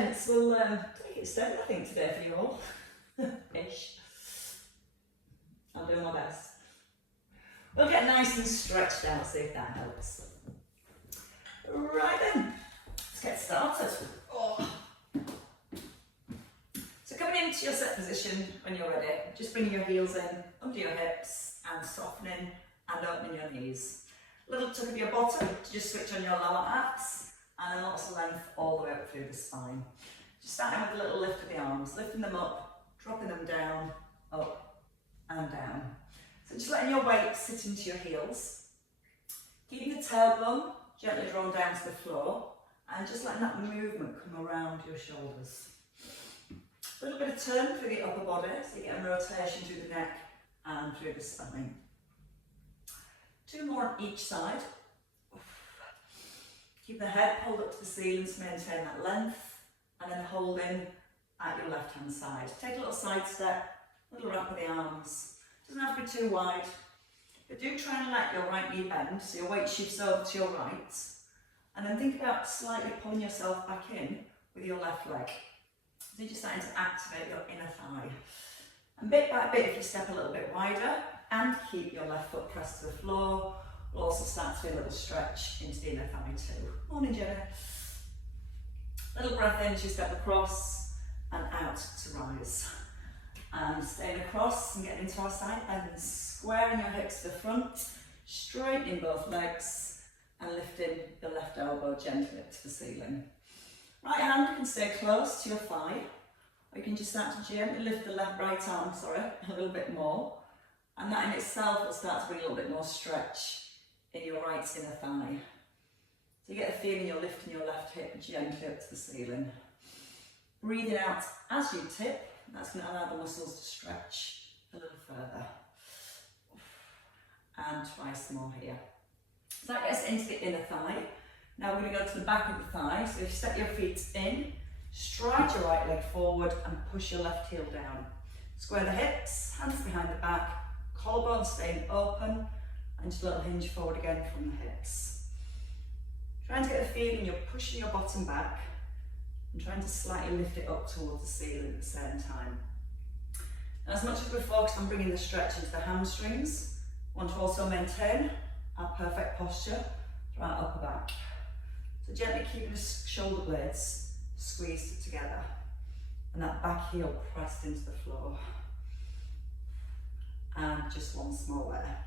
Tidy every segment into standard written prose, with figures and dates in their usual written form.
gents, we'll take it steady, I think, today for you all. Ish. I'll do my best. We'll get nice and stretched out, see if that helps. Right then, let's get started. Oh. So coming into your set position when you're ready, just bringing your heels in under your hips and softening and opening your knees. A little tuck of your bottom to just switch on your lower abs, and then lots of length all the way up through the spine. Just starting with a little lift of the arms, lifting them up, dropping them down, up and down. So just letting your weight sit into your heels, keeping the tailbone gently drawn down to the floor, and just letting that movement come around your shoulders. A little bit of turn through the upper body, so you get a rotation through the neck and through the spine. 2 more on each side. Keep the head pulled up to the ceiling to maintain that length, and then holding at your left hand side. Take a little side step, a little wrap of the arms. Doesn't have to be too wide, but do try and let your right knee bend so your weight shifts over to your right, and then think about slightly pulling yourself back in with your left leg. So you're starting to activate your inner thigh. And bit by bit, if you step a little bit wider and keep your left foot pressed to the floor, we'll also start to feel a little stretch into the inner thigh too. Morning, Jenny. Little breath in as you step across and out to rise. And staying across and getting into our side bends, squaring your hips to the front, straightening both legs and lifting the left elbow gently up to the ceiling. Right hand can stay close to your thigh, or you can just start to gently lift the right arm, a little bit more, and that in itself will start to bring a little bit more stretch in your right inner thigh. So you get a feeling you're lifting your left hip gently up to the ceiling. Breathing out as you tip, that's going to allow the muscles to stretch a little further. And twice more here. So that gets into the inner thigh. Now we're going to go to the back of the thigh. So if you step your feet in, stride your right leg forward and push your left heel down. Square the hips, hands behind the back, collarbone staying open, and just a little hinge forward again from the hips. Trying to get the feeling you're pushing your bottom back and trying to slightly lift it up towards the ceiling at the same time. Now, as much as we're focused on bringing the stretch into the hamstrings, we want to also maintain our perfect posture through our upper back. So gently keeping the shoulder blades squeezed together and that back heel pressed into the floor. And just once more there.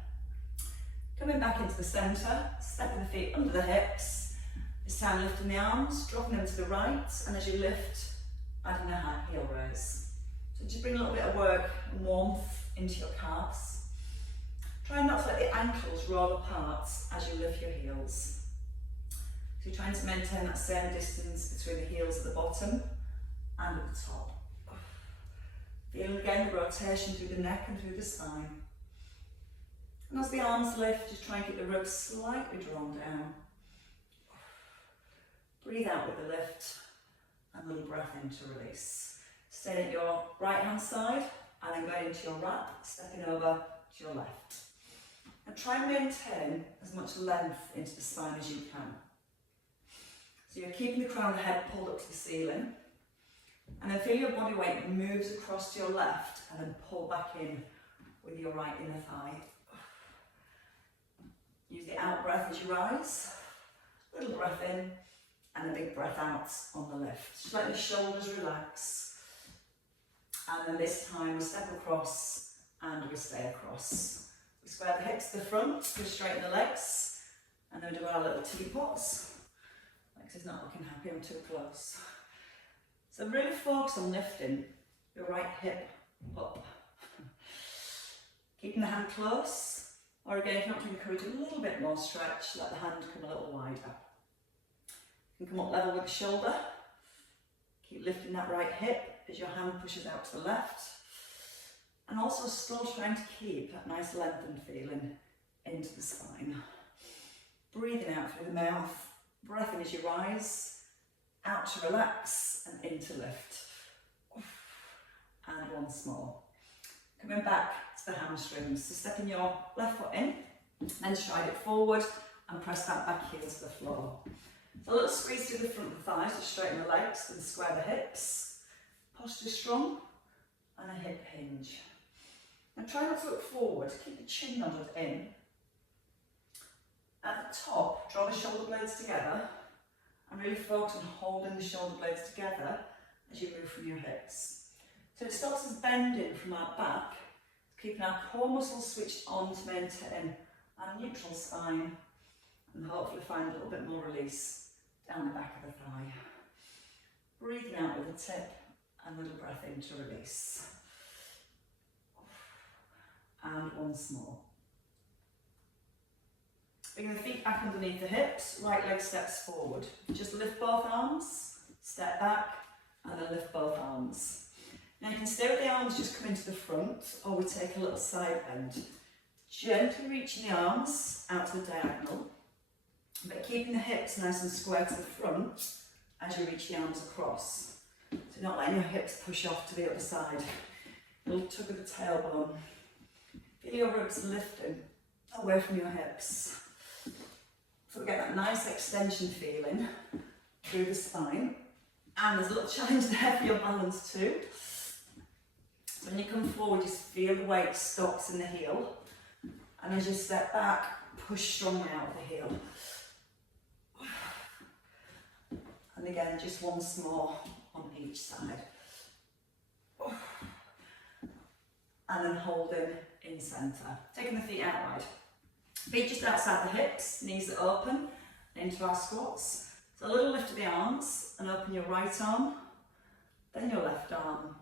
Coming back into the centre, stepping the feet under the hips. This time lifting the arms, dropping them to the right, and as you lift, adding a high heel raise. So just bring a little bit of work and warmth into your calves. Try not to let the ankles roll apart as you lift your heels. So you're trying to maintain that same distance between the heels at the bottom and at the top. Feeling again the rotation through the neck and through the spine. And as the arms lift, just try and keep the ribs slightly drawn down. Breathe out with the lift and a little breath in to release. Stay at your right hand side and then going into your wrap, stepping over to your left. And try and maintain as much length into the spine as you can. So you're keeping the crown of the head pulled up to the ceiling, and then feel your body weight moves across to your left and then pull back in with your right inner thigh. Use the out breath as you rise, little breath in, and a big breath out on the lift. Just let the shoulders relax. And then this time we step across and we stay across. We square the hips to the front, we straighten the legs, and then we do our little teapots. Legs is not looking happy, I'm too close. So really focus on lifting your right hip up. Keeping the hand close, or again, if you want to encourage a little bit more stretch, let the hand come a little wider. You can come up level with the shoulder. Keep lifting that right hip as your hand pushes out to the left. And also still trying to keep that nice lengthened feeling into the spine. Breathing out through the mouth, breath in as you rise, out to relax and in to lift. And once more. Coming back to the hamstrings. So stepping your left foot in, then stride it forward and press that back heel to the floor. So a little squeeze through the front of the thighs to straighten the legs and square the hips. Posture strong, and a hip hinge. Now try not to look forward, keep the chin nodded in. At the top, draw the shoulder blades together and really focus on holding the shoulder blades together as you move from your hips. So it stops us bending from our back, keeping our core muscles switched on to maintain our neutral spine and hopefully find a little bit more release down the back of the thigh. Breathing out with a tip and a little breath in to release. And once more. Bring the feet back underneath the hips, right leg steps forward. Just lift both arms, step back, and then lift both arms. Now you can stay with the arms just coming to the front, or we take a little side bend. Gently reaching the arms out to the diagonal, but keeping the hips nice and square to the front as you reach the arms across. So not letting your hips push off to the other side. A little tug of the tailbone. Feel your ribs lifting away from your hips. So we get that nice extension feeling through the spine. And there's a little challenge there for your balance too. So when you come forward, just feel the weight stops in the heel. And as you step back, push strongly out of the heel. And again, just once more on each side. And then holding in centre. Taking the feet out wide. Feet just outside the hips, knees are open, into our squats. So a little lift of the arms and open your right arm, then your left arm,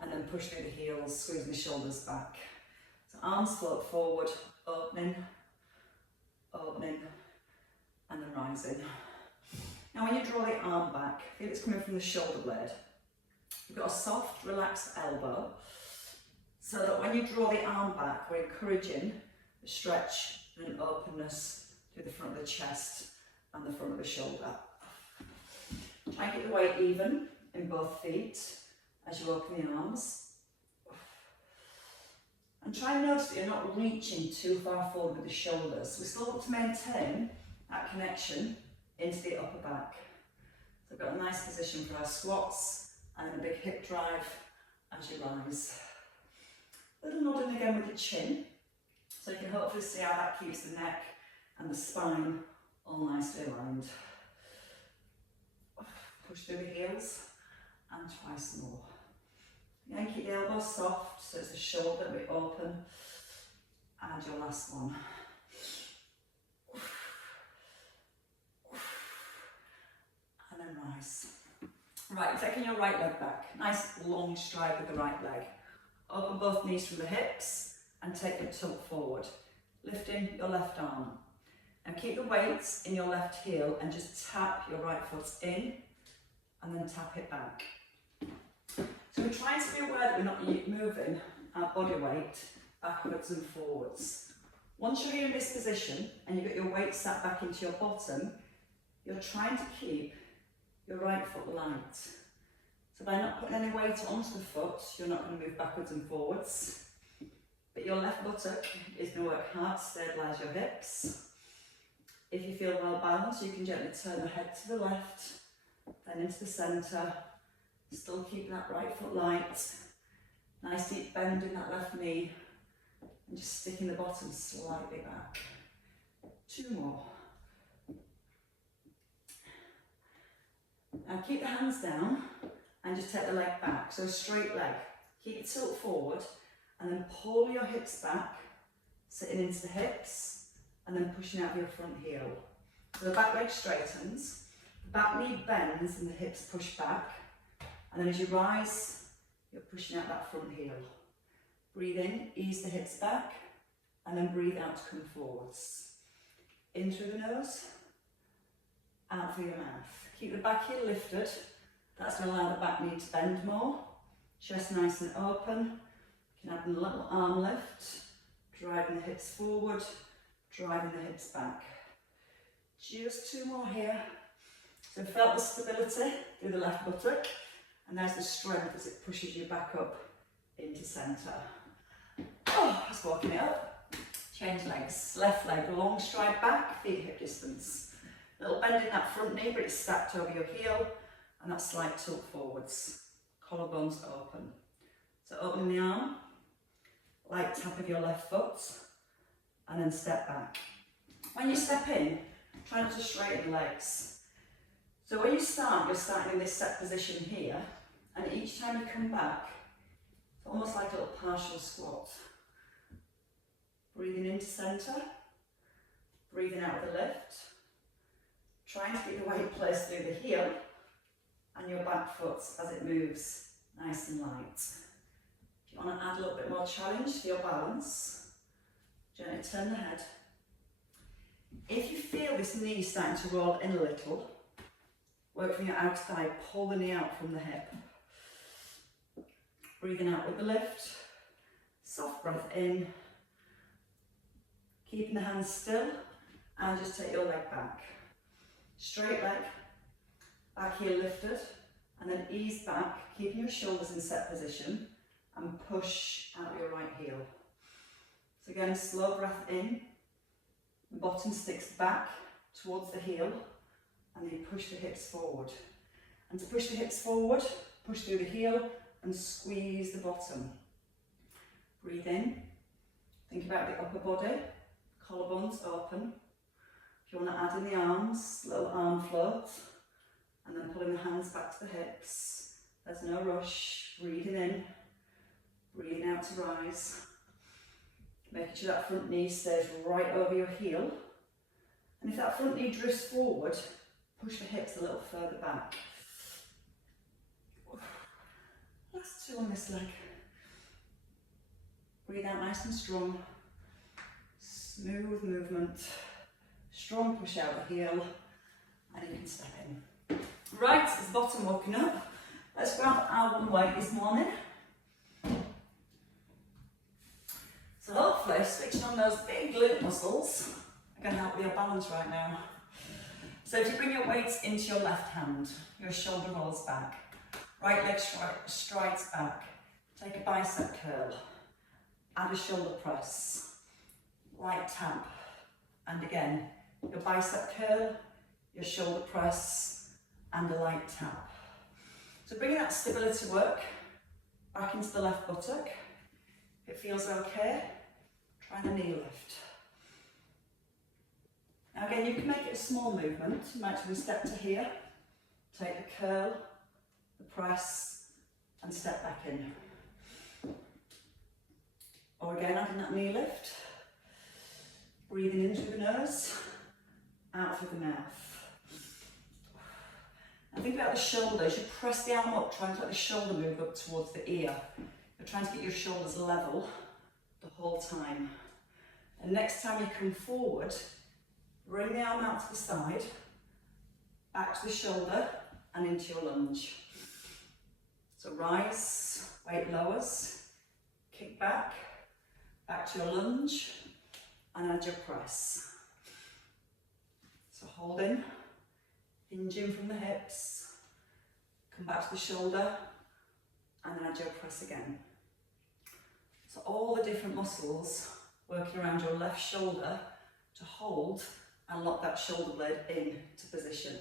and then push through the heels, squeezing the shoulders back. So arms float forward, opening, opening, and then rising. Now when you draw the arm back, feel it's coming from the shoulder blade. You've got a soft, relaxed elbow, so that when you draw the arm back, we're encouraging the stretch and openness through the front of the chest and the front of the shoulder. Try and keep the weight even in both feet as you open the arms. And try and notice that you're not reaching too far forward with the shoulders. We still want to maintain that connection into the upper back. So we've got a nice position for our squats and a big hip drive as you rise. A little nodding again with the chin. So you can hopefully see how that keeps the neck and the spine all nicely aligned. Push through the heels and twice more. Again, keep the elbows soft so it's the shoulder a bit open. And your last one. And then rise. Right, taking your right leg back. Nice long stride with the right leg. Open both knees from the hips and take a tilt forward. Lifting your left arm. And keep the weights in your left heel and just tap your right foot in and then tap it back. So we're trying to be aware that we're not moving our body weight backwards and forwards. Once you're in this position and you've got your weight sat back into your bottom, you're trying to keep your right foot light. So by not putting any weight onto the foot, you're not going to move backwards and forwards. But your left buttock is going to work hard to stabilise your hips. If you feel well balanced, you can gently turn the head to the left, then into the centre, still keeping that right foot light. Nice deep bend in that left knee, and just sticking the bottom slightly back. 2 more. Now keep the hands down and just take the leg back, so a straight leg. Keep it tilt forward and then pull your hips back, sitting into the hips and then pushing out your front heel. So the back leg straightens, the back knee bends and the hips push back, and then as you rise, you're pushing out that front heel. Breathe in, ease the hips back, and then breathe out to come forwards. In through the nose, out through your mouth. Keep the back heel lifted. That's going to allow the back knee to bend more. Chest nice and open. You can add a little arm lift, driving the hips forward, driving the hips back. Just 2 more here. So felt the stability through the left buttock, and there's the strength as it pushes you back up into centre. Oh, just walking it up. Change legs. Left leg, long stride back, feet hip distance. Little bend in that front knee, but it's stacked over your heel, and that slight tilt forwards. Collarbones open. So open the arm, light tap of your left foot, and then step back. When you step in, try not to straighten the legs. So when you start, you're starting in this set position here, and each time you come back, it's almost like a little partial squat. Breathing into centre, breathing out with the lift, trying to get the weight placed through the heel and your back foot as it moves nice and light. If you want to add a little bit more challenge to your balance, gently turn the head. If you feel this knee starting to roll in a little, work from your outer thigh, pull the knee out from the hip. Breathing out with the lift, soft breath in, keeping the hands still, and just take your leg back. Straight leg, back heel lifted, and then ease back, keeping your shoulders in set position, and push out your right heel. So again, slow breath in, the bottom sticks back towards the heel, and then you push the hips forward. And to push the hips forward, push through the heel, and squeeze the bottom. Breathe in, think about the upper body, collarbones open. If you want to add in the arms, little arm float, and then pulling the hands back to the hips. There's no rush, breathing in, breathing out to rise. Making sure that front knee stays right over your heel. And if that front knee drifts forward, push the hips a little further back. Last two on this leg. Breathe out nice and strong. Smooth movement. Strong push out the heel. And you can step in. Right, it's bottom walking up. Let's grab our one weight this morning. So hopefully switching on those big glute muscles are going to help with your balance right now. So if you bring your weights into your left hand, your shoulder rolls back. Right leg strides back. Take a bicep curl. Add a shoulder press. Light tap. And again, your bicep curl, your shoulder press, and a light tap. So bringing that stability work back into the left buttock. If it feels okay, try the knee lift. Now again, you can make it a small movement. You might actually step to here, take the curl, the press, and step back in. Or again, adding that knee lift. Breathing in through the nose, out through the mouth. And think about the shoulders. You press the arm up, trying to let the shoulder move up towards the ear. You're trying to get your shoulders level the whole time. And next time you come forward, bring the arm out to the side, back to the shoulder, and into your lunge. So rise, weight lowers, kick back, back to your lunge, and add your press. So holding, hinging from the hips, come back to the shoulder, and then add your press again. So all the different muscles working around your left shoulder to hold and lock that shoulder blade into position.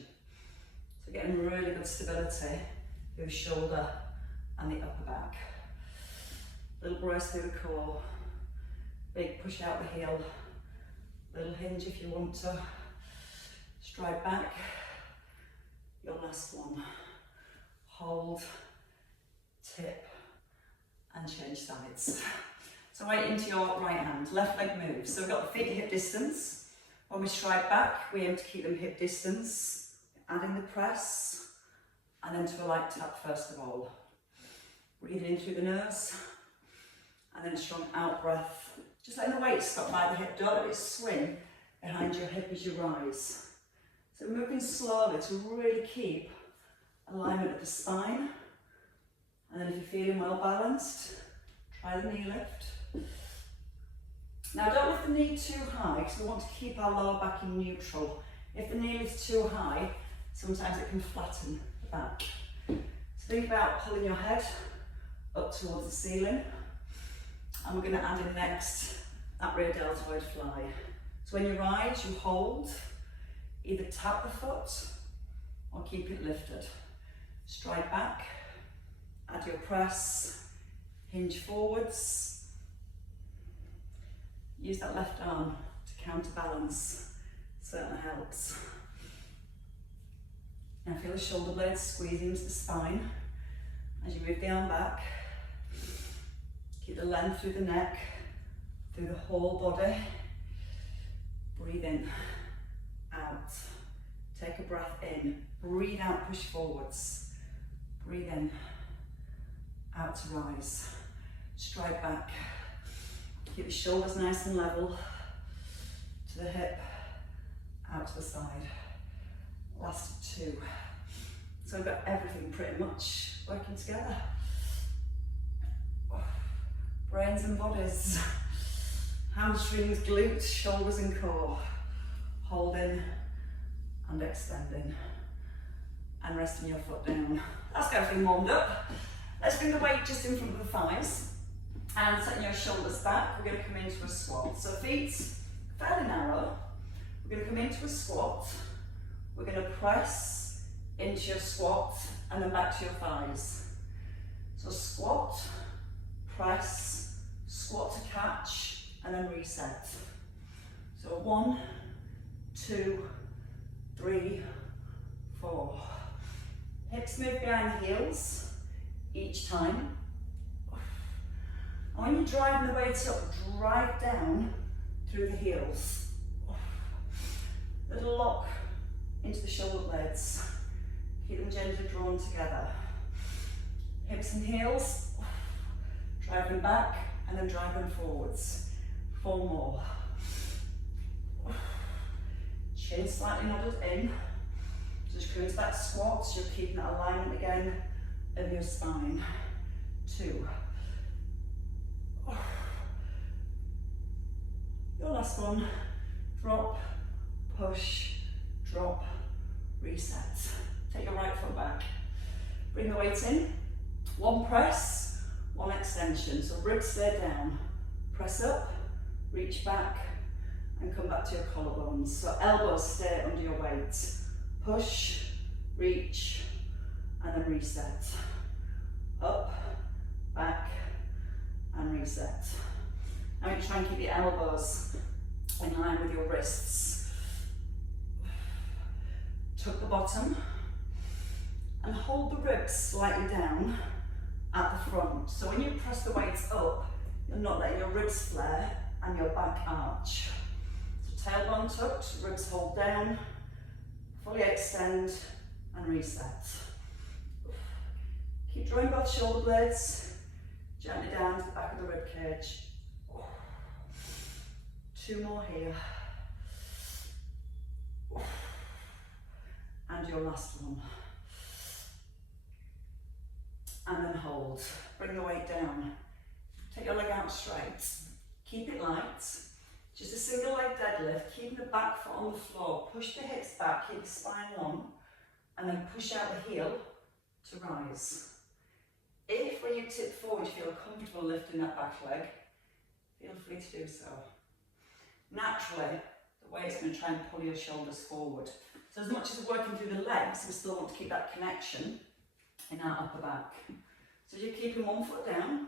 So getting really good stability through the shoulder and the upper back. Little brace through the core, big push out the heel, little hinge if you want to. Stride back, your last one. Hold, tip, and change sides. So weight into your right hand, left leg moves. So we've got the feet at hip distance. When we stride back, we aim to keep them hip distance, adding the press, and then to a light tap first of all. Breathing in through the nose, and then a strong out breath. Just letting the weight stop by the hip, don't let it swing behind your hip as you rise. So we're moving slowly to really keep alignment of the spine. And then if you're feeling well balanced, try the knee lift. Now don't lift the knee too high because we want to keep our lower back in neutral. If the knee lifts too high, sometimes it can flatten the back. So think about pulling your head up towards the ceiling. And we're going to add in next that rear deltoid fly. So when you rise, you hold, Either tap the foot or keep it lifted. Stride back, add your press, hinge forwards. Use that left arm to counterbalance, certainly helps. Now feel the shoulder blades squeezing into the spine as you move the arm back. Keep the length through the neck, through the whole body. Breathe in, out. Take a breath in. Breathe out, push forwards. Breathe in, out to rise. Stride back. Keep the shoulders nice and level to the hip, out to the side. Last two. So we've got everything pretty much working together. Brains and bodies. Hamstrings, glutes, shoulders and core. Holding and extending. And resting your foot down. That's got everything warmed up. Let's bring the weight just in front of the thighs. And setting your shoulders back, we're going to come into a squat. So feet fairly narrow. We're going to come into a squat. We're going to press into your squat and then back to your thighs. So squat, press, squat to catch, and then reset. So 1, 2, 3, 4. Hips move behind the heels each time. And when you're driving the weight up, drive down through the heels. Little lock into the shoulder blades. Keep them gently drawn together. Hips and heels. Drive them back and then drive them forwards. 4 more. Chin slightly nodded in. Just come into that squat, so you're keeping that alignment again of your spine. 2. Your last one. Drop, push, drop, reset. Take your right foot back. Bring the weight in. 1 press, 1 extension. So ribs stay down. Press up, reach back, and come back to your collarbones. So elbows stay under your weight. Push, reach, and then reset. Up, back, and reset. Now you try and keep your elbows in line with your wrists. Tuck the bottom and hold the ribs slightly down at the front. So when you press the weights up, you're not letting your ribs flare and your back arch. So tailbone tucked, ribs hold down, fully extend and reset. Keep drawing both shoulder blades gently down to the back of the rib cage. 2 more here. And your last one. And then hold. Bring the weight down. Take your leg out straight. Keep it light. Just a single leg deadlift, keeping the back foot on the floor. Push the hips back, keep the spine long, and then push out the heel to rise. If when you tip forward you feel comfortable lifting that back leg, feel free to do so. Naturally, the weight's going to try and pull your shoulders forward. So as much as we're working through the legs, we still want to keep that connection in our upper back. So you're keeping 1 foot down,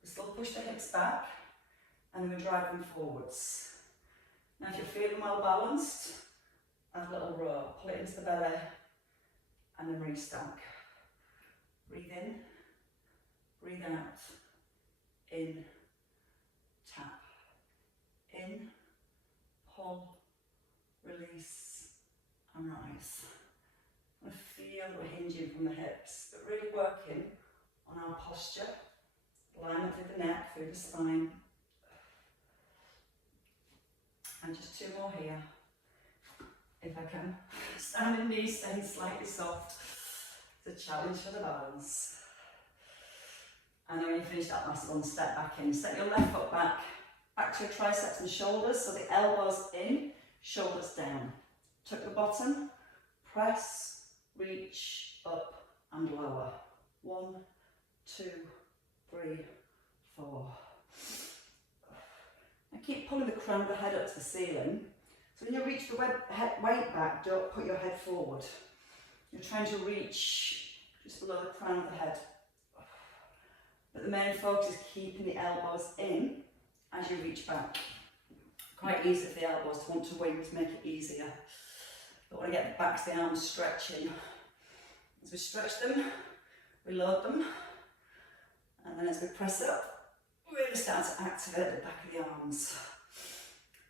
we still push the hips back, and then we drive them forwards. Now if you're feeling well balanced, add a little row, pull it into the belly, and then restack. Breathe in, breathe out, in, tap, in, pull, release, and rise. And feel we're hinging from the hips, but really working on our posture, alignment through the neck, through the spine. And just 2 more here, if I can. Standing knees staying slightly soft. It's a challenge for the balance. And then when you finish that last one, step back in. Set your left foot back to your triceps and shoulders, so the elbows in, shoulders down. Tuck the bottom, press, reach, up and lower. 1, 2, 3, 4. And keep pulling the crown of the head up to the ceiling. So when you reach the weight back, don't put your head forward. You're trying to reach just below the crown of the head. But the main focus is keeping the elbows in as you reach back. Quite easy for the elbows to want to wing to make it easier. But want to get the backs of the arms stretching. As we stretch them, we load them. And then as we press up, we really start to activate the back of the arms.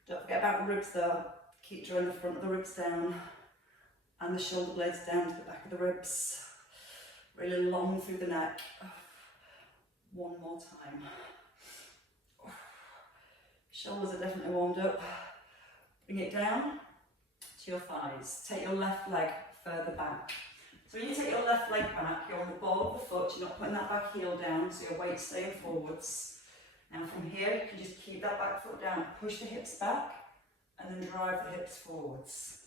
Don't forget about the ribs though. Keep drawing the front of the ribs down and the shoulder blades down to the back of the ribs. Really long through the neck. One more time. Shoulders are definitely warmed up. Bring it down to your thighs. Take your left leg further back. So when you take your left leg back, you're on the ball of the foot, you're not putting that back heel down, so your weight's staying forwards. Now from here, you can just keep that back foot down, push the hips back, and then drive the hips forwards.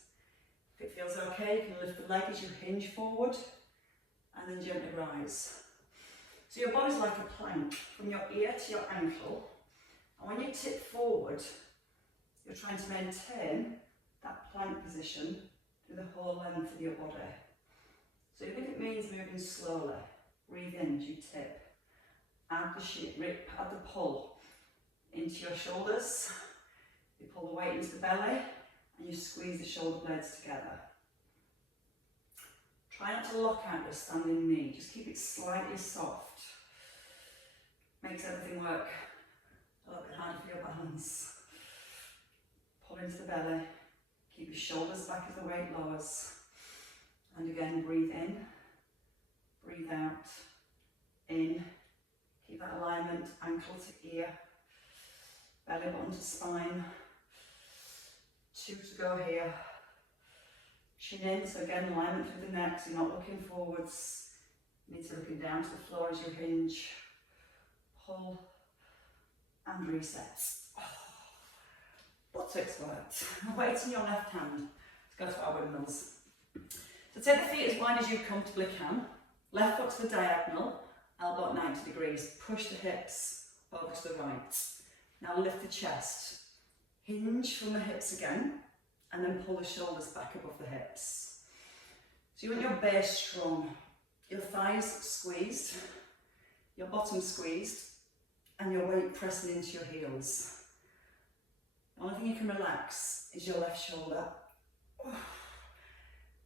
If it feels okay, you can lift the leg as you hinge forward, and then gently rise. So your body's like a plank, from your ear to your ankle, and when you tip forward, you're trying to maintain that plank position through the whole length of your body. So even if it means moving slowly, breathe in as you tip. Add the pull into your shoulders. You pull the weight into the belly and you squeeze the shoulder blades together. Try not to lock out your standing knee, just keep it slightly soft. Makes everything work a little bit harder for your balance. Pull into the belly, keep your shoulders back as the weight lowers. And again, breathe in, breathe out, in, keep that alignment, ankle to ear, belly button to spine, 2 to go here, chin in, so again, alignment through the neck, so you're not looking forwards, you need to be looking down to the floor as you hinge, pull, and reset. Buttocks worked. Weight in your left hand to go to our windmills. So take the feet as wide as you comfortably can. Left foot to the diagonal, elbow at 90 degrees. Push the hips over to the right. Now lift the chest. Hinge from the hips again, and then pull the shoulders back above the hips. So you want your base strong. Your thighs squeezed, your bottom squeezed, and your weight pressing into your heels. The only thing you can relax is your left shoulder.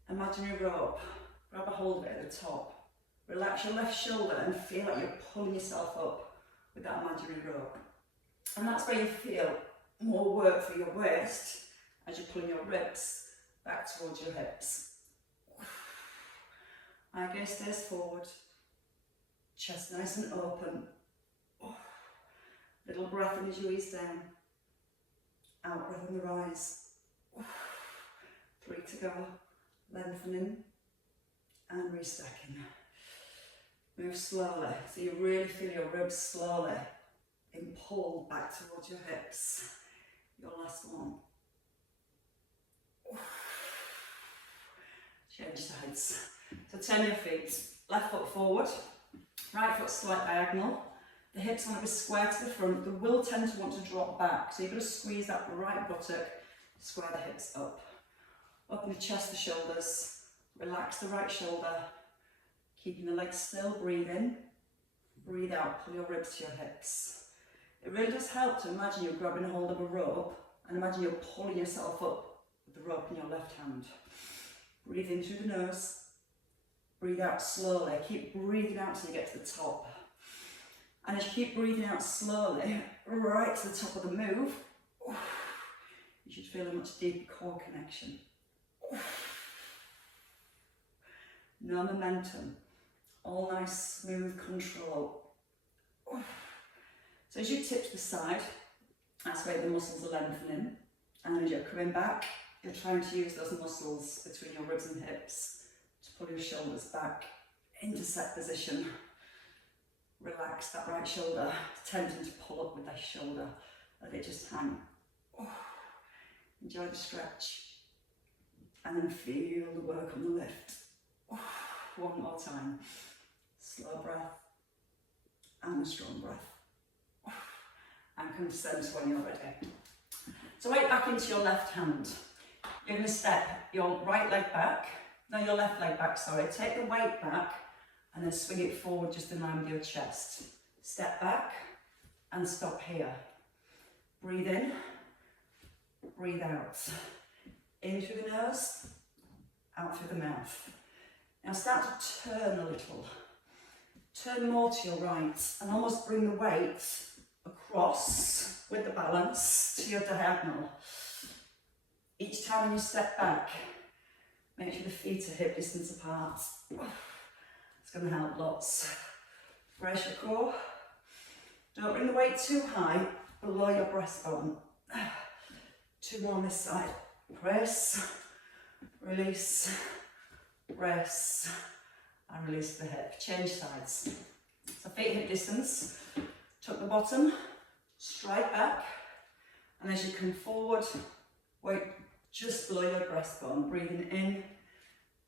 Imaginary rope, grab a hold of it at the top. Relax your left shoulder and feel like you're pulling yourself up with that imaginary rope. And that's where you feel more work for your waist as you're pulling your ribs back towards your hips. Eye gaze stays forward, chest nice and open. Little breath in as you ease down. Out breath on the rise. 3 to go. Lengthening and restacking. Move slowly, so you really feel your ribs slowly being pulled back towards your hips. Your last one. Change sides. So turn your feet. Left foot forward, right foot slight diagonal. The hips want to be square to the front. They will tend to want to drop back, so you've got to squeeze that right buttock, square the hips up. Open the chest, the shoulders, relax the right shoulder, keeping the legs still, breathe in, breathe out, pull your ribs to your hips. It really does help to imagine you're grabbing a hold of a rope and imagine you're pulling yourself up with the rope in your left hand. Breathe in through the nose, breathe out slowly, keep breathing out till you get to the top. And as you keep breathing out slowly, right to the top of the move, you should feel a much deeper core connection. No momentum, all nice smooth control. So as you tip to the side, that's where the muscles are lengthening, and as you're coming back, you're trying to use those muscles between your ribs and hips to pull your shoulders back into set position. Relax that right shoulder, tempting to pull up with that shoulder, let it just hang. Enjoy the stretch. And then feel the work on the lift. One more time. Slow breath and a strong breath. And come to centre when you're ready. So weight back into your left hand. You're going to step your right leg back, no, your left leg back, sorry. Take the weight back and then swing it forward just in line with your chest. Step back and stop here. Breathe in, breathe out. In through the nose, out through the mouth. Now start to turn a little. Turn more to your right and almost bring the weight across with the balance to your diagonal. Each time when you step back, make sure the feet are hip distance apart. It's going to help lots. Brace your core. Don't bring the weight too high below your breastbone. 2 more on this side. Press, release, press, and release the hip. Change sides. So feet hip distance. Tuck the bottom, strike back, and as you come forward, weight just below your breastbone. Breathing in,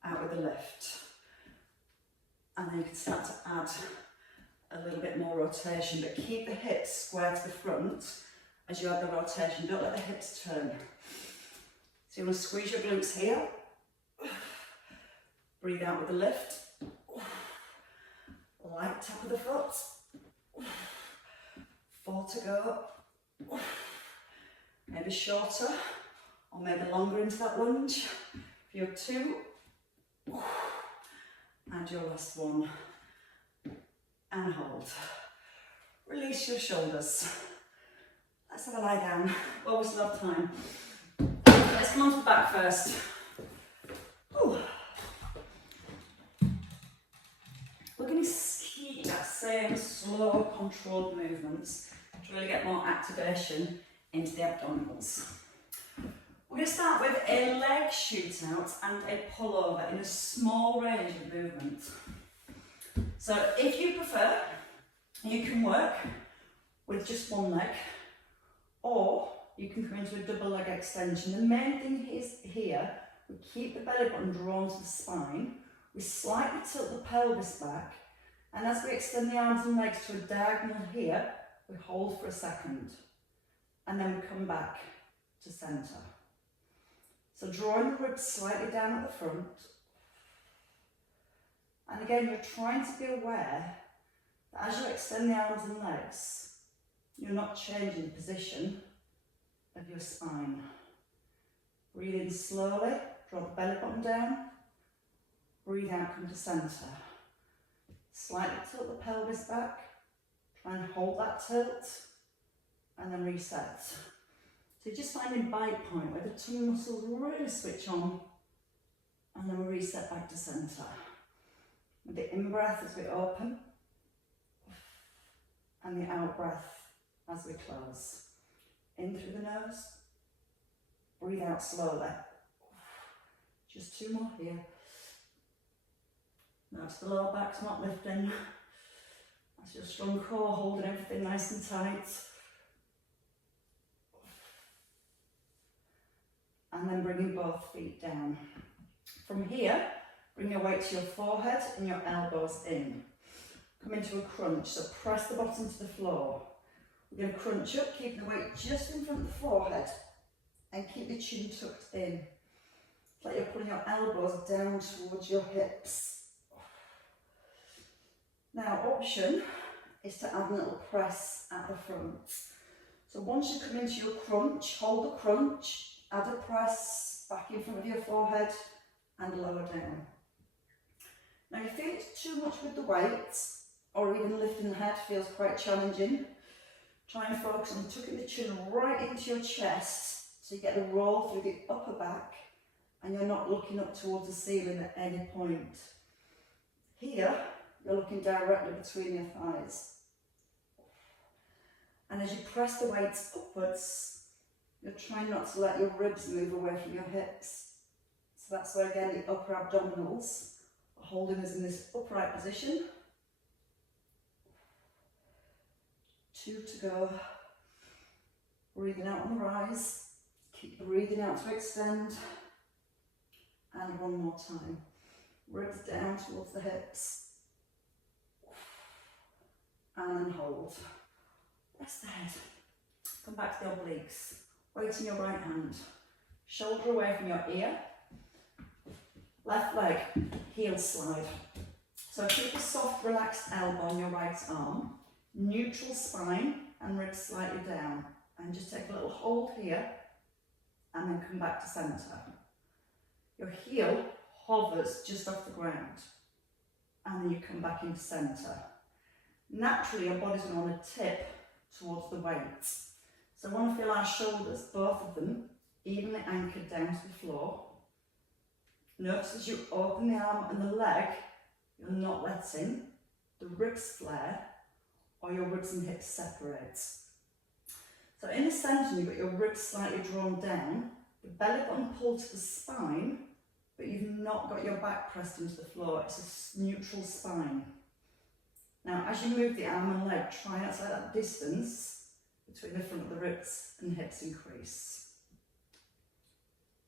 out with the lift. And then you can start to add a little bit more rotation, but keep the hips square to the front as you add the rotation. Don't let the hips turn. So you want to squeeze your glutes here. Breathe out with the lift. Light tap of the foot. 4 to go. Maybe shorter or maybe longer into that lunge. If you have 2, and your last one, and hold. Release your shoulders. Let's have a lie down. Well, we still have time. Let's come on to the back first. Ooh. We're going to keep that same slow, controlled movements to really get more activation into the abdominals. We're going to start with a leg shoot out and a pullover in a small range of movement. So if you prefer, you can work with just one leg, or you can come into a double leg extension. The main thing is here, we keep the belly button drawn to the spine, we slightly tilt the pelvis back, and as we extend the arms and legs to a diagonal here, we hold for a second, and then we come back to centre. So drawing the ribs slightly down at the front, and again you're trying to be aware that as you extend the arms and legs, you're not changing the position of your spine. Breathe in slowly, draw the belly button down, breathe out, come to centre. Slightly tilt the pelvis back, try and hold that tilt, and then reset. So you're just finding bite point where the tummy muscles really switch on, and then we reset back to centre. With the in-breath as we open, and the out-breath as we close. In through the nose, breathe out slowly. Just 2 more here. Now to the lower back, not lifting. That's your strong core, holding everything nice and tight. And then bringing both feet down. From here, bring your weight to your forehead and your elbows in. Come into a crunch, so press the bottom to the floor. We're going to crunch up, keep the weight just in front of the forehead and keep the chin tucked in. It's like you're pulling your elbows down towards your hips. Now, option is to add a little press at the front. So once you come into your crunch, hold the crunch, add a press back in front of your forehead and lower down. Now, if you feel it's too much with the weight, or even lifting the head feels quite challenging, try and focus on tucking the chin right into your chest so you get the roll through the upper back and you're not looking up towards the ceiling at any point. Here, you're looking directly between your thighs. And as you press the weights upwards, you're trying not to let your ribs move away from your hips. So that's where, again, the upper abdominals are holding us in this upright position. 2 to go. Breathing out on the rise. Keep breathing out to extend. And 1 more time. Ribs down towards the hips. And then hold. Rest the head. Come back to the obliques. Weight in your right hand. shoulder away from your ear. Left leg, heel slide. So keep a soft, relaxed elbow on your right arm. Neutral spine and ribs slightly down. And just take a little hold here and then come back to centre. Your heel hovers just off the ground and then you come back into centre. Naturally your body's going to want to tip towards the weight. So I want to feel our shoulders, both of them, evenly anchored down to the floor. Notice as you open the arm and the leg, you're not letting the ribs flare or your ribs and hips separate. So in the centre you've got your ribs slightly drawn down, the belly button pulled to the spine, but you've not got your back pressed into the floor. It's a neutral spine. Now as you move the arm and leg, try not to let that distance between the front of the ribs and hips increase.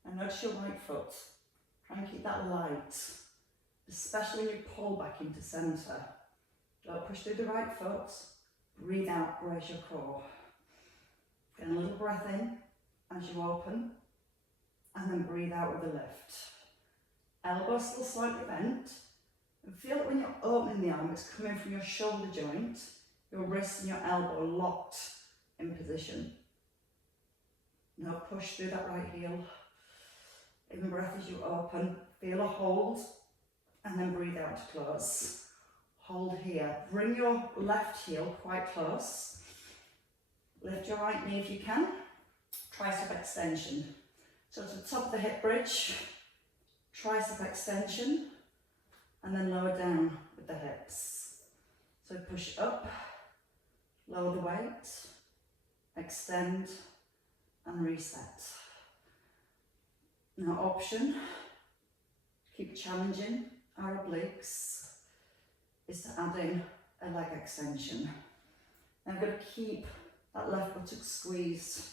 And notice your right foot. Try and keep that light, especially when you pull back into centre. Don't push through the right foot. Breathe out, brace your core. Get a little breath in as you open, and then breathe out with a lift. Elbow still slightly bent, and feel that when you're opening the arm, it's coming from your shoulder joint, your wrist and your elbow locked in position. Now push through that right heel. In breath as you open, feel a hold, and then breathe out to close. Hold here. Bring your left heel quite close. Lift your right knee if you can. Tricep extension. So to the top of the hip bridge, tricep extension, and then lower down with the hips. So push up, lower the weight, extend, and reset. Now option, keep challenging our obliques, is to add in a leg extension. Now I'm going to keep that left buttock squeezed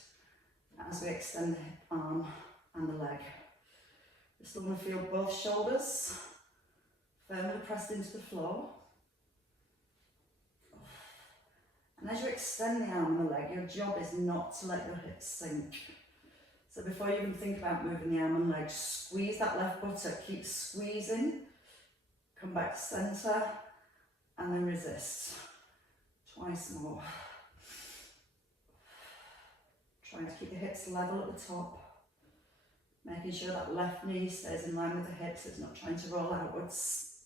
as we extend the hip arm and the leg. We're still going to feel both shoulders firmly pressed into the floor. And as you extend the arm and the leg, your job is not to let your hips sink. So before you even think about moving the arm and leg, squeeze that left buttock, keep squeezing, come back to centre, and then resist. Twice more. Trying to keep the hips level at the top, making sure that left knee stays in line with the hips, it's not trying to roll outwards.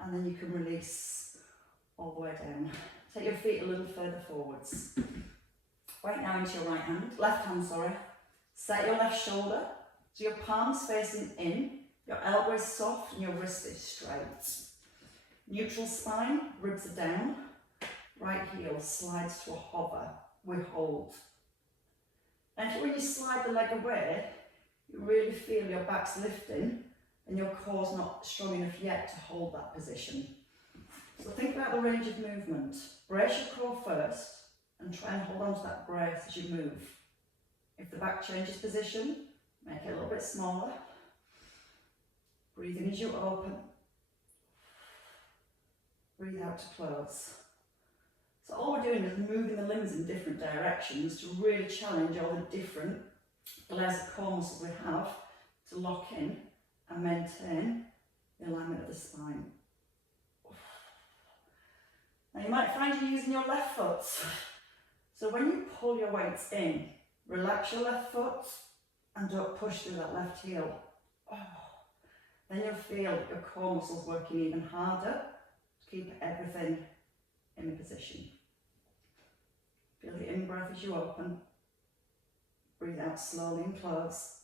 And then you can release all the way down. Take your feet a little further forwards. Weight now into your left hand, sorry. Set your left shoulder, so your palms facing in, your elbow is soft and your wrist is straight. Neutral spine, ribs are down. Right heel slides to a hover. We hold. And when you slide the leg away, you really feel your back's lifting and your core's not strong enough yet to hold that position. So think about the range of movement. Brace your core first and try and hold on to that brace as you move. If the back changes position, make it a little bit smaller. Breathe in as you open. Breathe out to close. So all we're doing is moving the limbs in different directions to really challenge all the different layers of core muscles we have to lock in and maintain the alignment of the spine. Now you might find you're using your left foot. So when you pull your weights in, relax your left foot and don't push through that left heel. Then you'll feel your core muscles working even harder to keep everything in position. Feel the in-breath as you open. Breathe out slowly and close.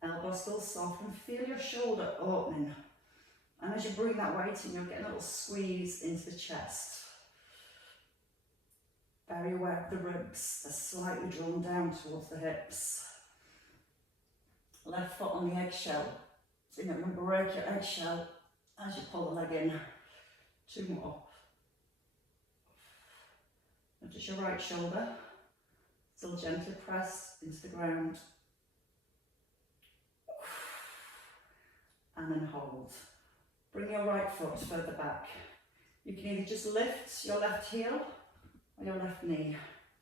Elbow still soft and feel your shoulder opening. And as you bring that weight in, you'll get a little squeeze into the chest. Very aware of the ribs, they're slightly drawn down towards the hips. Left foot on the eggshell. So you're going to break your eggshell as you pull the leg in. 2 more. Notice your right shoulder, still gently pressed into the ground. And then hold. Bring your right foot further back. You can either just lift your left heel or your left knee.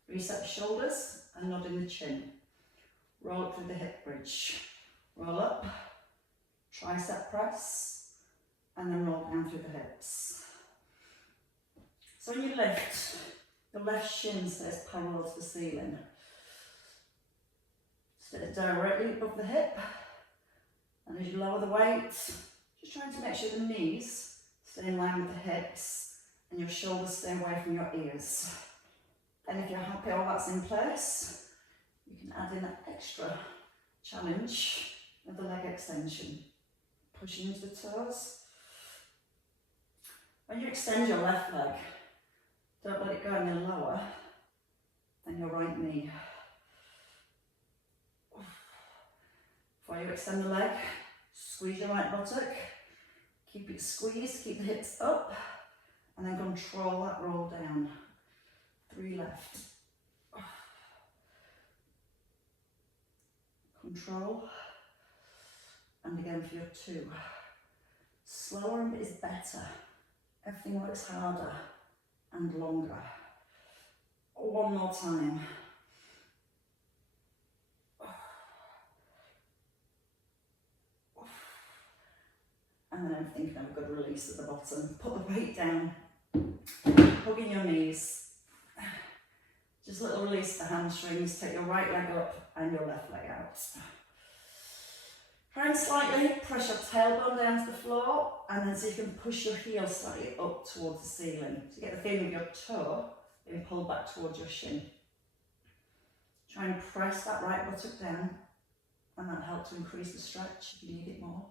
Reset the shoulders and nod in the chin. Roll up through the hip bridge. Roll up, tricep press, and then roll down through the hips. So when you lift, the left shin stays parallel to the ceiling. Stay directly above the hip, and as you lower the weight, just trying to make sure the knees stay in line with the hips and your shoulders stay away from your ears. And if you're happy all that's in place, you can add in that extra challenge of the leg extension. Pushing into the toes. When you extend your left leg, don't let it go any lower than your right knee. Before you extend the leg, squeeze your right buttock. Keep it squeezed, keep the hips up, and then control that roll down. 3 left. Control. And again for your 2. Slower is better. Everything works harder and longer. 1 more time. And then everything can have a good release at the bottom. Put the weight down. Hugging your knees. Just a little release the hamstrings. Take your right leg up and your left leg out. Try and slightly press your tailbone down to the floor, and then so you can push your heel slightly up towards the ceiling. So you get the feeling of your toe being pulled back towards your shin. Try and press that right buttock down, and that helps to increase the stretch if you need it more.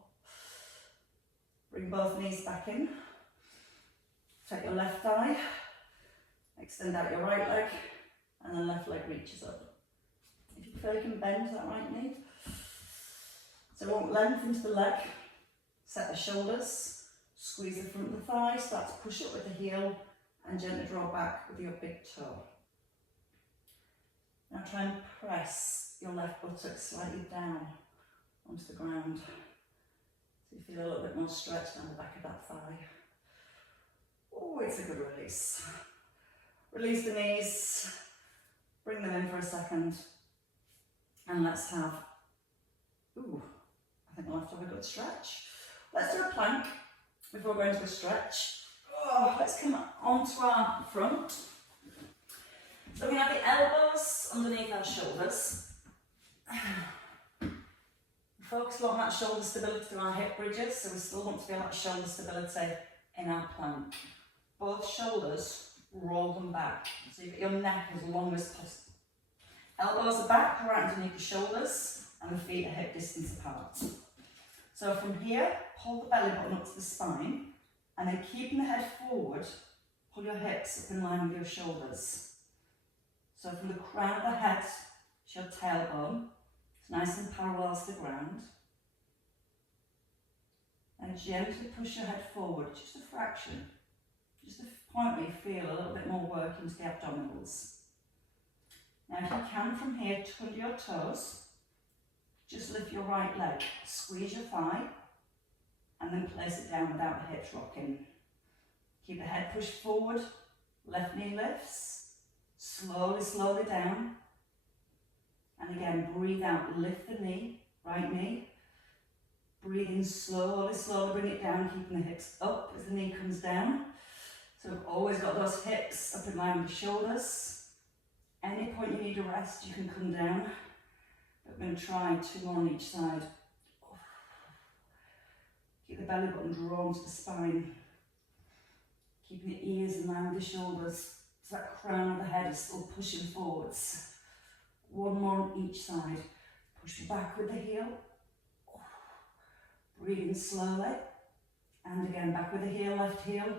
Bring both knees back in. Take your left thigh, extend out your right leg, and the left leg reaches up. If you feel you can bend that right knee. So want length into the leg, set the shoulders, squeeze the front of the thigh, start to push up with the heel, and gently draw back with your big toe. Now try and press your left buttock slightly down onto the ground. So you feel a little bit more stretch down the back of that thigh. Oh, it's a good release. Release the knees, bring them in for a second, and let's have, I think I'll have to have a good stretch. Let's do a plank before going to a stretch. Let's come onto our front. So we have the elbows underneath our shoulders. Focus a lot on that shoulder stability through our hip bridges, so we still want to feel that shoulder stability in our plank. Both shoulders, roll them back, so you get your neck as long as possible. Elbows are back, right underneath the shoulders, and the feet are hip distance apart. So from here, pull the belly button up to the spine, and then keeping the head forward, pull your hips up in line with your shoulders. So from the crown of the head to your tailbone, it's nice and parallel to the ground. And gently push your head forward, just a fraction. Just the point where you feel a little bit more work into the abdominals. Now if you can from here, tuck under your toes. Just lift your right leg, squeeze your thigh, and then place it down without the hips rocking. Keep the head pushed forward, left knee lifts, slowly down. And again, breathe out, lift the knee, right knee. Breathe in slowly, bring it down, keeping the hips up as the knee comes down. So we've always got those hips up in line with the shoulders. Any point you need a rest, you can come down. But we're going to try 2 more on each side. Keep the belly button drawn to the spine. Keeping the ears in line with the shoulders. So that crown of the head is still pushing forwards. 1 more on each side. Push back with the heel. Breathe in slowly. And again, back with the heel, left heel.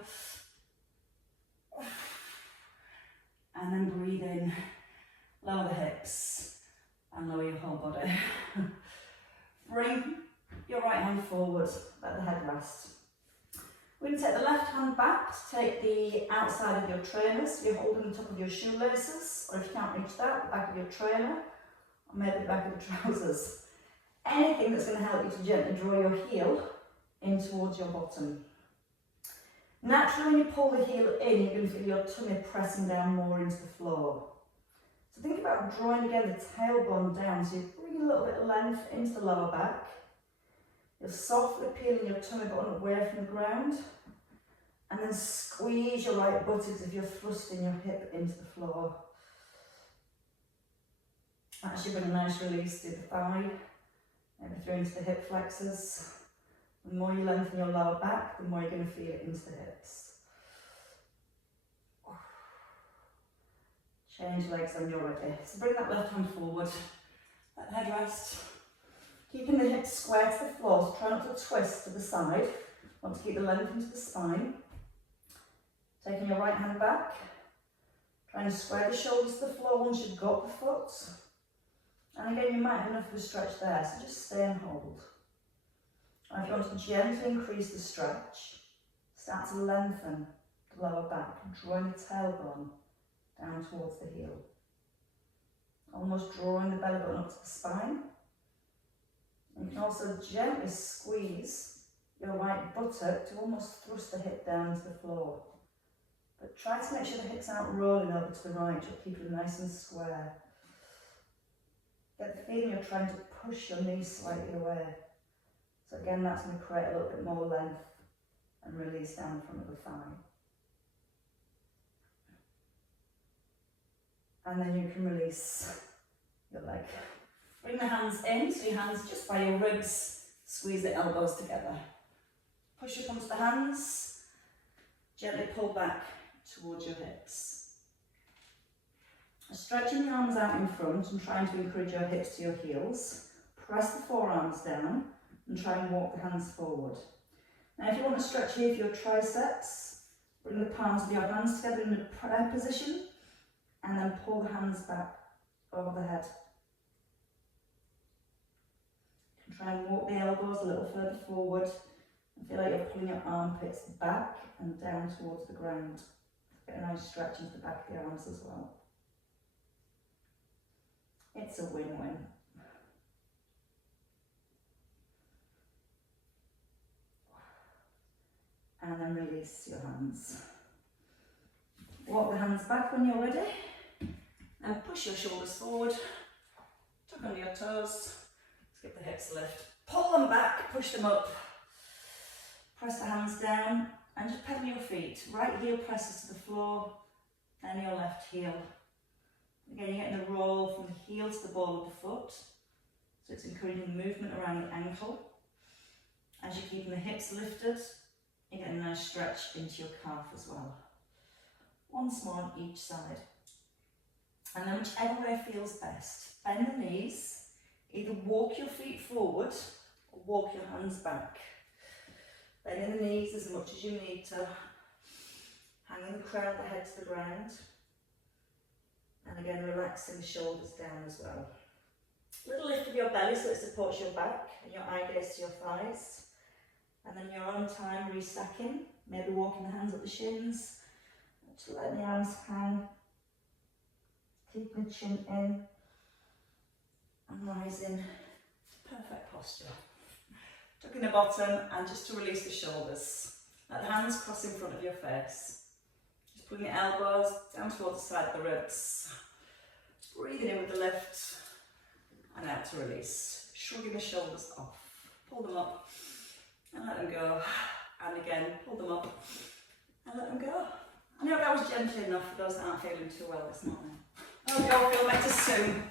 And then breathe in. Lower the hips. And lower your whole body. Bring your right hand forward, let the head rest. We're going to take the left hand back to take the outside of your trainers. You're holding the top of your shoelaces, or if you can't reach that, the back of your trainer, or maybe the back of the trousers. Anything that's going to help you to gently draw your heel in towards your bottom. Naturally, when you pull the heel in, you're going to feel your tummy pressing down more into the floor. So think about drawing again the tailbone down. So you bring a little bit of length into the lower back. You're softly peeling your tummy button away from the ground. And then squeeze your right buttocks if you're thrusting your hip into the floor. Actually bring a nice release to the thigh, maybe through into the hip flexors. The more you lengthen your lower back, the more you're going to feel it into the hips. Change legs when you're ready. So bring that left hand forward, let the head rest. Keeping the hips square to the floor, so try not to twist to the side. Want to keep the length into the spine. Taking your right hand back, trying to square the shoulders to the floor once you've got the foot. And again, you might have enough of a stretch there, so just stay and hold. And if you want to gently increase the stretch, start to lengthen the lower back, drawing the tailbone down towards the heel. Almost drawing the belly button up to the spine. And you can also gently squeeze your right buttock to almost thrust the hip down to the floor. But try to make sure the hips aren't rolling over to the right, you'll keep them nice and square. Get the feeling you're trying to push your knees slightly away. So again, that's going to create a little bit more length and release down the front of the thigh. And then you can release your leg. Bring the hands in, so your hands just by your ribs, squeeze the elbows together. Push up onto the hands, gently pull back towards your hips. Stretching the arms out in front and trying to encourage your hips to your heels. Press the forearms down and try and walk the hands forward. Now if you want to stretch here for your triceps, bring the palms of your hands together in a prayer position and then pull the hands back over the head. You can try and walk the elbows a little further forward and feel like you're pulling your armpits back and down towards the ground. Get a nice stretch into the back of the arms as well. It's a win-win. And then release your hands. Walk the hands back when you're ready. And push your shoulders forward. Tuck under your toes. Let's give the hips a lift. Pull them back, push them up. Press the hands down and just pedal your feet. Right heel presses to the floor, then your left heel. Again, you're getting a roll from the heel to the ball of the foot. So it's encouraging movement around the ankle. As you're keeping the hips lifted, you get a nice stretch into your calf as well. Once more on each side. And then whichever way feels best. Bend the knees, either walk your feet forward or walk your hands back. Bending the knees as much as you need to. Hanging the crown of the head to the ground. And again, relaxing the shoulders down as well. Little lift of your belly so it supports your back and your eye gaze to your thighs. And then your own time restacking, maybe walking the hands up the shins, just letting the arms hang, keeping the chin in, and rising to perfect posture. Tucking the bottom and just to release the shoulders. Let the hands cross in front of your face. Just pulling the elbows down towards the side of the ribs. Just breathing in with the lift and out to release. Shrugging the shoulders off. Pull them up and let them go. And again, pull them up and let them go. I hope that was gentle enough for those that aren't feeling too well this morning. I hope you all feel better soon.